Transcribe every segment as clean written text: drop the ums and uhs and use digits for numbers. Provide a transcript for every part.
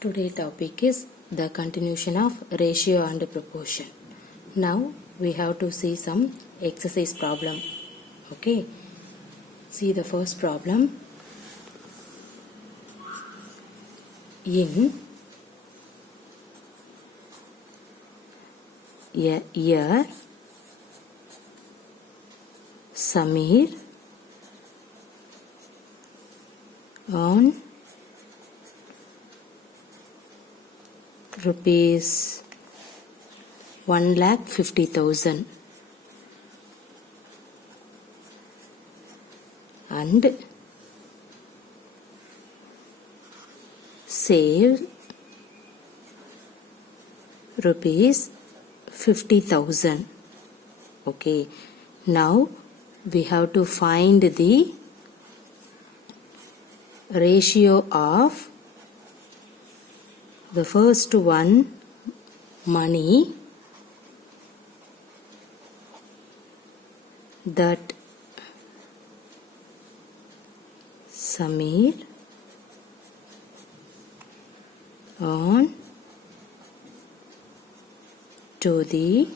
Today's topic is the continuation of ratio and proportion. Now we have to see some exercise problem. Okay. See the first problem. In a year, Samir earned rupees 1,50,000 and saved rupees 50,000. Okay, now we have to find the ratio of the first one, money, that Samir earned to the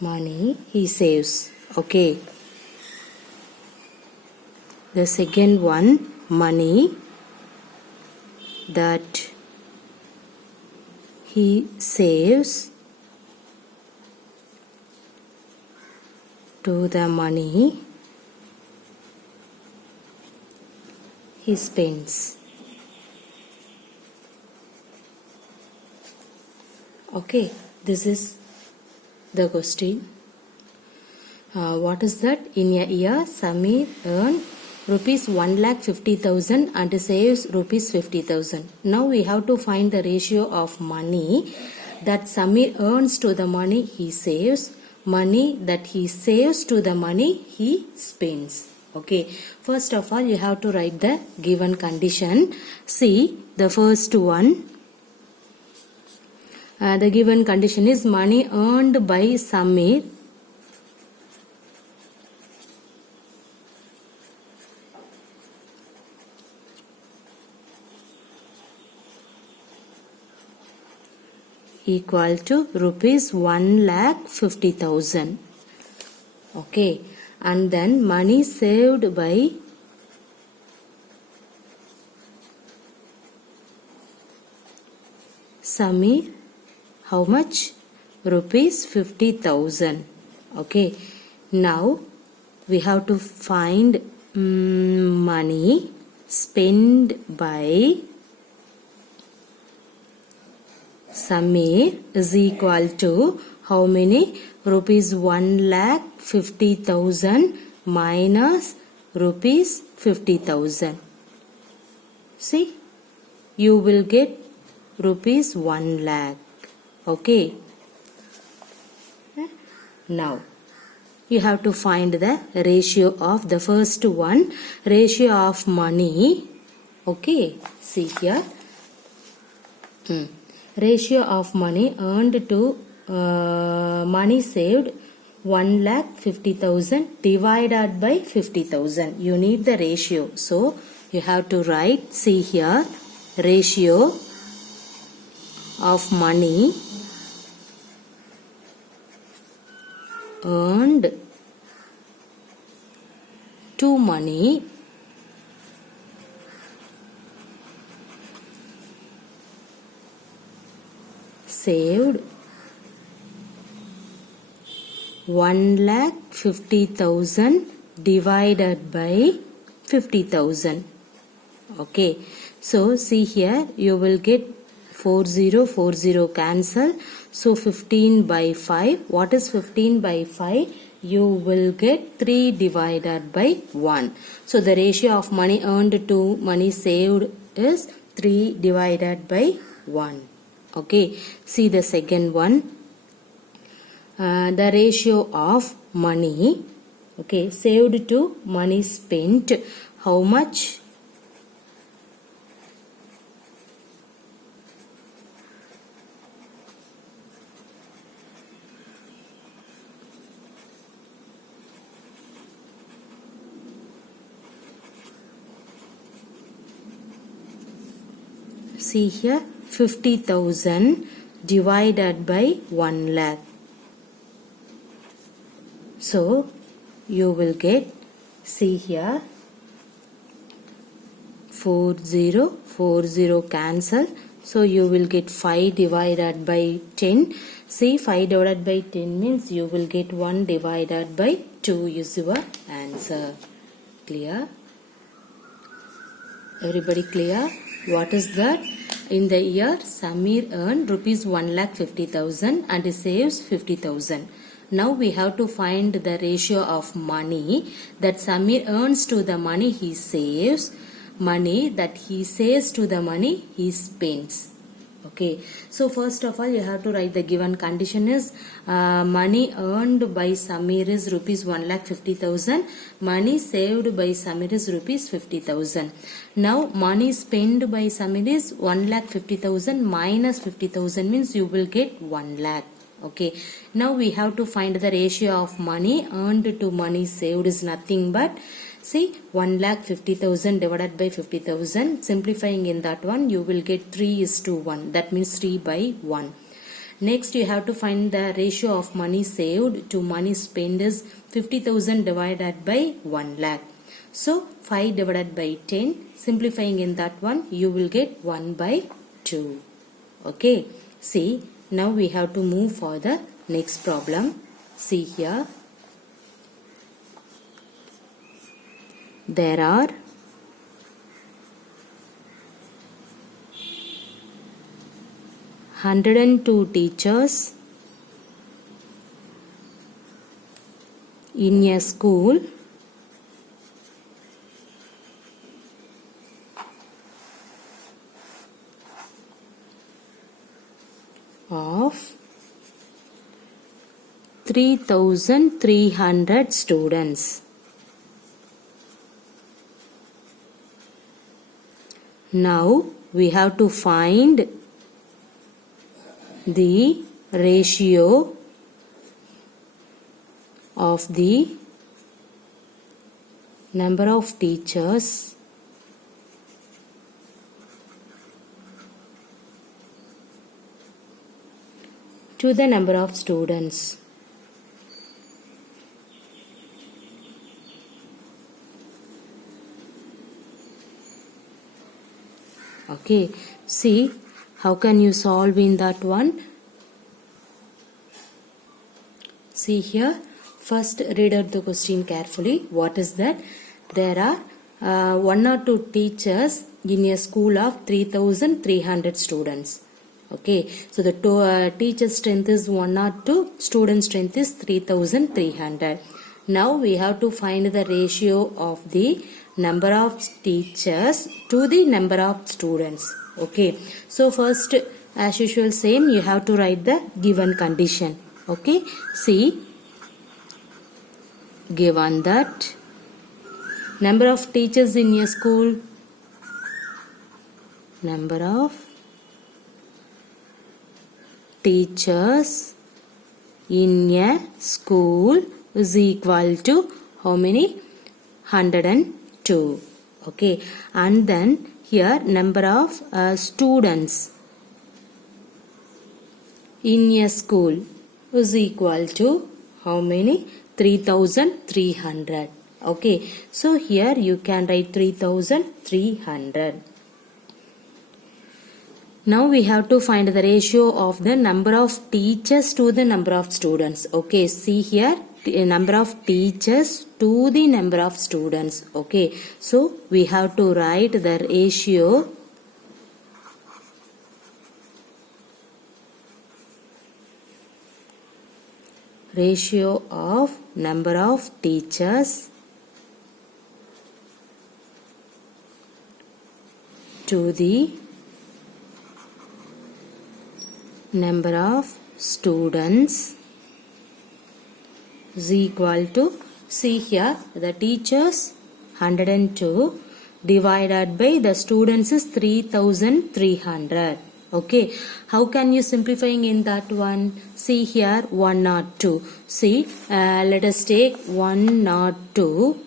money he saves. Okay. The second one, money that he saves to the money he spends. Okay, this is the question. What is that? In a year, Samir earned rupees 1,50,000 and saves rupees 50,000. Now we have to find the ratio of money that Samir earns to the money he saves, money that he saves to the money he spends. Okay, first of all you have to write the given condition. See the first one. The given condition is money earned by Samir equal to rupees 1,50,000. Okay, and then money saved by Samir, how much? Rupees 50,000. Okay, now we have to find money spent by Samir is equal to how many? Rupees 1,50,000 minus rupees 50,000. See, you will get rupees 1 lakh. Okay. Now, you have to find the ratio of the first one, ratio of money. Okay, see here. Ratio of money earned to money saved 1,50,000 divided by 50,000. You need the ratio. So, you have to write, see here, ratio of money earned to money saved 1,50,000 divided by 50,000. Okay, so see here you will get 40 cancel. So 15 by 5. What is 15 by 5? You will get 3 divided by 1. So the ratio of money earned to money saved is 3 divided by 1. Okay, see the second one. The ratio of money, okay, saved to money spent, how much? see here 50,000 divided by 1 lakh. So you will get, see here 40 cancel. So you will get 5 divided by 10. See 5 divided by 10 means you will get 1 divided by 2 is your answer. Clear? Everybody clear? What is that? In the year Samir earned rupees 1,50,000 and he saves 50,000. Now we have to find the ratio of money that Samir earns to the money he saves, money that he saves to the money he spends. Okay, so first of all you have to write the given condition is money earned by Samir is rupees 1,50,000, money saved by Samir is rupees 50,000. Now money spent by Samir is 1,50,000 minus 50,000 means you will get 1 lakh. Okay, now we have to find the ratio of money earned to money saved is nothing but, see, 1,50,000 divided by 50,000. Simplifying in that one, you will get 3:1. That means 3 by 1. Next, you have to find the ratio of money saved to money spent is 50,000 divided by 1 lakh. So, 5 divided by 10. Simplifying in that one, you will get 1 by 2. Okay. See, now we have to move for the next problem. See here. There are 102 teachers in a school of 3,300 students. Now we have to find the ratio of the number of teachers to the number of students. Okay, see how can you solve in that one? See here, first read out the question carefully. What is that? There are 1 or 2 teachers in a school of 3,300 students. Okay, so the teacher strength is 1 or 2, student strength is 3,300. Now we have to find the ratio of the number of teachers to the number of students. Okay, so first as usual same you have to write the given condition. Okay, see, given that number of teachers in a school, number of teachers in a school is equal to how many? 102. Okay, and then here number of students in a school is equal to how many? 3,300. Okay, so here you can write 3,300. Now we have to find the ratio of the number of teachers to the number of students. Okay, see here, the number of teachers to the number of students. Okay, so we have to write the ratio of number of teachers to the number of students is equal to, see here, the teachers 102 divided by the students is 3,300. Okay, how can you simplifying in that one? See here 102. See, let us take 102.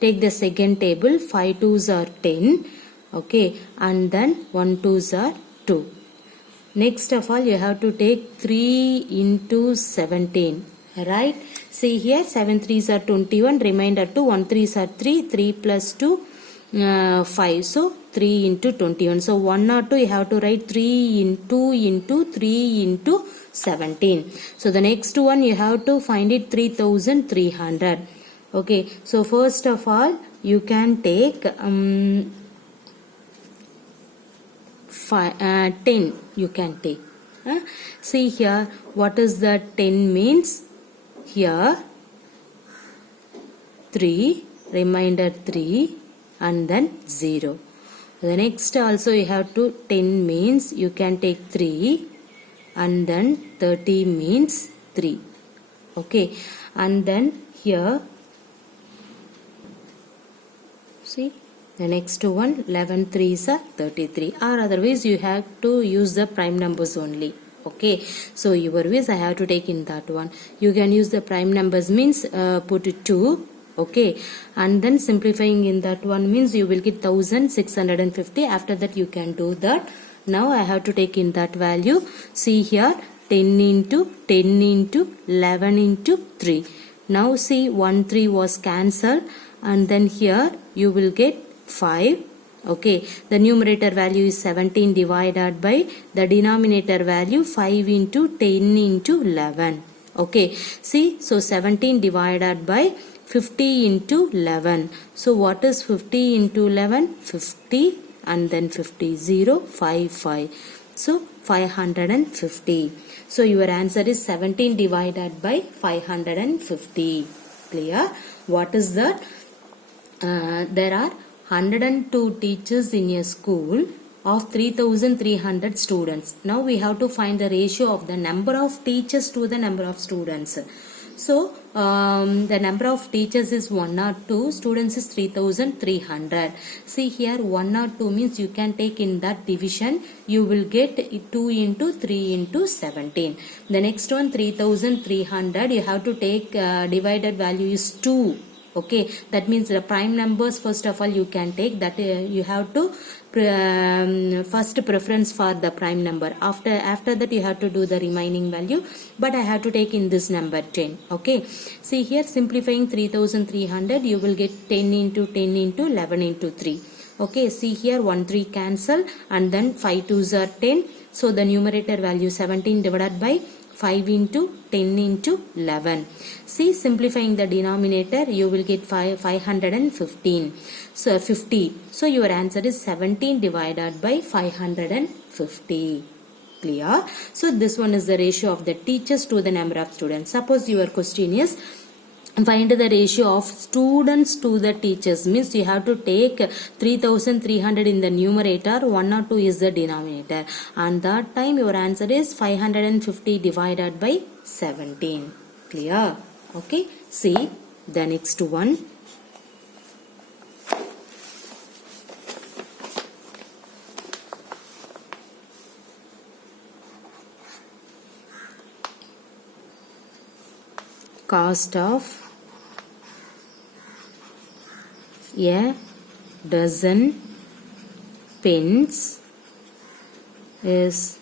Take the second table, 5 2s are 10. Okay, and then 1 2s are 2. Next of all, you have to take 3 into 17. Right? See here, 7 3s are 21, remainder 2, 1 3s are 3, 3 plus 2, 5. So, 3 into 21. So, 1 or 2, you have to write 3 into 3 into 17. So, the next one, you have to find it 3300. Okay, so first of all, you can take 10 you can take. See here, what is that 10 means? Here 3, remainder 3 and then 0. The next also you have to 10 means you can take 3 and then 30 means 3. Okay, and then here see the next one 11 3s are 33, or otherwise you have to use the prime numbers only. Okay, so your ways I have to take in that one. You can use the prime numbers means put 2. Okay, and then simplifying in that one means you will get 1650. After that you can do that. Now I have to take in that value. See here 10 into 10 into 11 into 3. Now see 1 3 was cancelled, and then here you will get 5. Okay, the numerator value is 17 divided by the denominator value 5 into 10 into 11. Okay, see, so 17 divided by 50 into 11. So what is 50 into 11? 50 and then 50, 0, 5, 5. So 550. So your answer is 17 divided by 550. Clear? What is that? There are 102 teachers in a school of 3300 students. Now we have to find the ratio of the number of teachers to the number of students. So the number of teachers is 1 or 2, students is 3300. See here 1 or 2 means you can take in that division, you will get 2 into 3 into 17. The next one 3300, you have to take divided value is 2. Okay, that means the prime numbers first of all you can take that. You have to first preference for the prime number. After that you have to do the remaining value, but I have to take in this number 10. Okay, see here simplifying 3300, you will get 10 into 10 into 11 into 3. Okay, see here 1 3 cancel, and then 5 2s are 10. So the numerator value 17 divided by 5 into 10 into 11. See, simplifying the denominator, you will get 515. So 50. So your answer is 17 divided by 550. Clear? So this one is the ratio of the teachers to the number of students. Suppose your question is find the ratio of students to the teachers, means you have to take 3300 in the numerator, 1 or 2 is the denominator, and that time your answer is 550 divided by 17. Clear? Okay, see the next one. Cost of a dozen pens is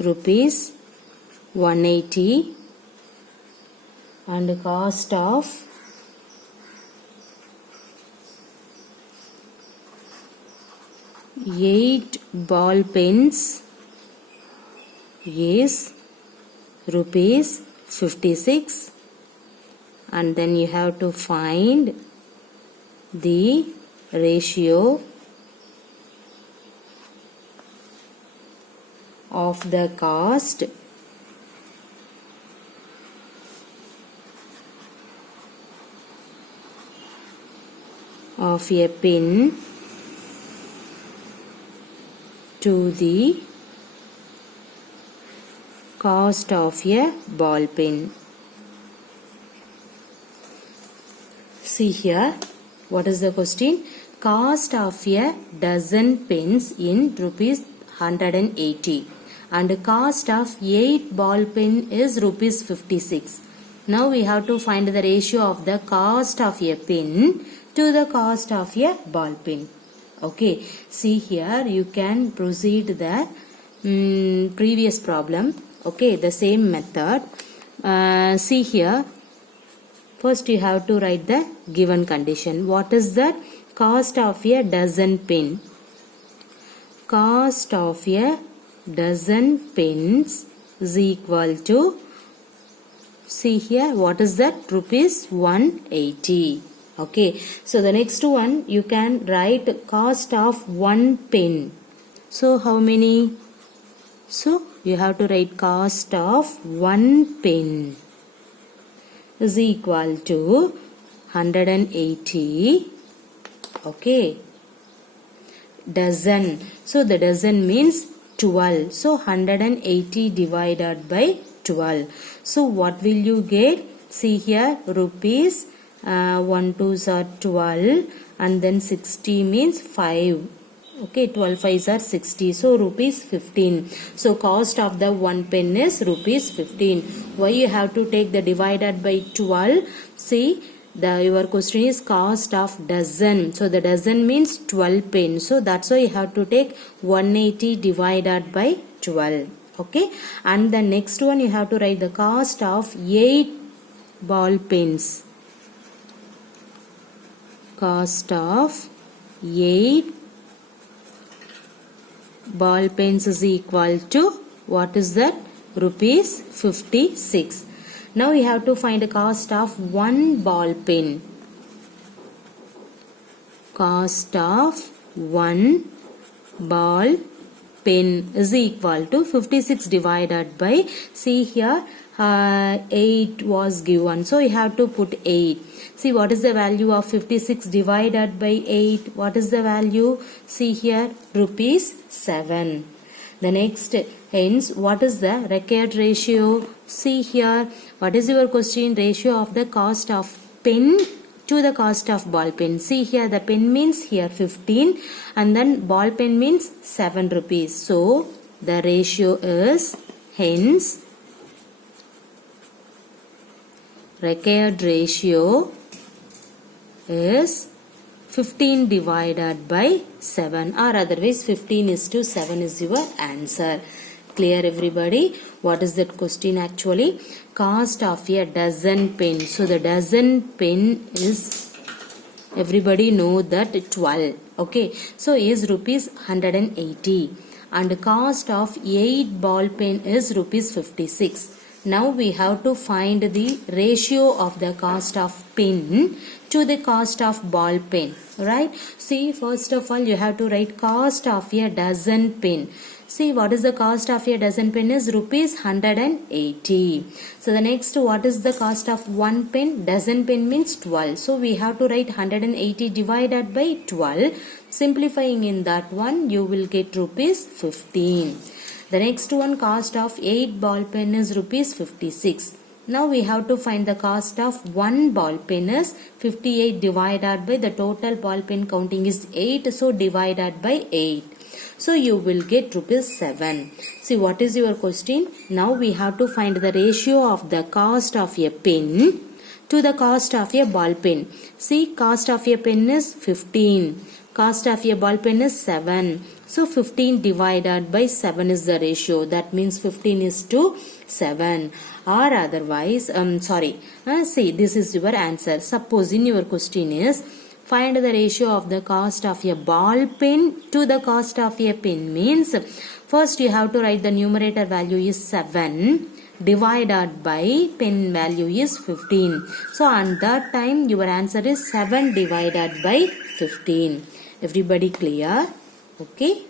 rupees 180, and the cost of eight ball pens is rupees 56, and then you have to find the ratio of the cost of a pen to the cost of a ball pen. See here, what is the question? Cost of a dozen pens in rupees 180, and cost of 8 ball pen is rupees 56. Now we have to find the ratio of the cost of a pen to the cost of a ball pen. Okay, see here you can proceed the previous problem. Okay, the same method. See here, first you have to write the given condition. What is that? Cost of a dozen pen. Cost of a dozen pens is equal to, see here, what is that? Rupees 180. Okay, so the next one you can write cost of one pen. So how many? So you have to write cost of one pen is equal to 180. Okay, dozen. So the dozen means 12. So 180 divided by 12. So what will you get? See here, rupees 1 2s are 12 and then 60 means 5. Okay, 12 5s are 60. So rupees 15. So cost of the one pen is rupees 15. Why you have to take the divided by 12? See, your question is cost of dozen. So the dozen means 12 pens. So that's why you have to take 180 divided by 12. Okay, and the next one you have to write the cost of 8 ball pens. Cost of 8 ball pens is equal to, what is that? Rupees 56. Now you have to find the cost of one ball pen. Cost of one ball pen is equal to 56 divided by, see here, 8 was given. So you have to put 8. See what is the value of 56 divided by 8? What is the value? See here, rupees 7. The next, hence, what is the required ratio? See here, what is your question? Ratio of the cost of pen to the cost of ball pen. See here, the pen means here 15 and then ball pen means 7 rupees. So the ratio is, hence, required ratio is 15 divided by 7, or otherwise 15:7 is your answer. Clear everybody? What is that question actually? Cost of a dozen pen. So the dozen pen is, everybody know that 12. Okay, so is rupees 180 and cost of 8 ball pen is rupees 56. Now we have to find the ratio of the cost of pen to the cost of ball pen, right? See, first of all you have to write cost of a dozen pen. See, what is the cost of a dozen pen is rupees 180. So the next, what is the cost of one pen? Dozen pen means 12. So we have to write 180 divided by 12. Simplifying in that one, you will get rupees 15. The next one, cost of 8 ball pen is rupees 56. Now we have to find the cost of one ball pen is 58 divided by the total ball pen counting is 8. So divided by 8. So you will get rupees 7. See, what is your question? Now we have to find the ratio of the cost of a pen to the cost of a ball pen. See, cost of a pen is 15. Cost of a ball pen is 7. So 15 divided by 7 is the ratio. That means 15:7. Or otherwise, see, this is your answer. Suppose in your question is, find the ratio of the cost of a ball pen to the cost of a pen means, first you have to write the numerator value is 7 divided by pen value is 15. So on that time your answer is 7 divided by 15. Everybody clear? Okay.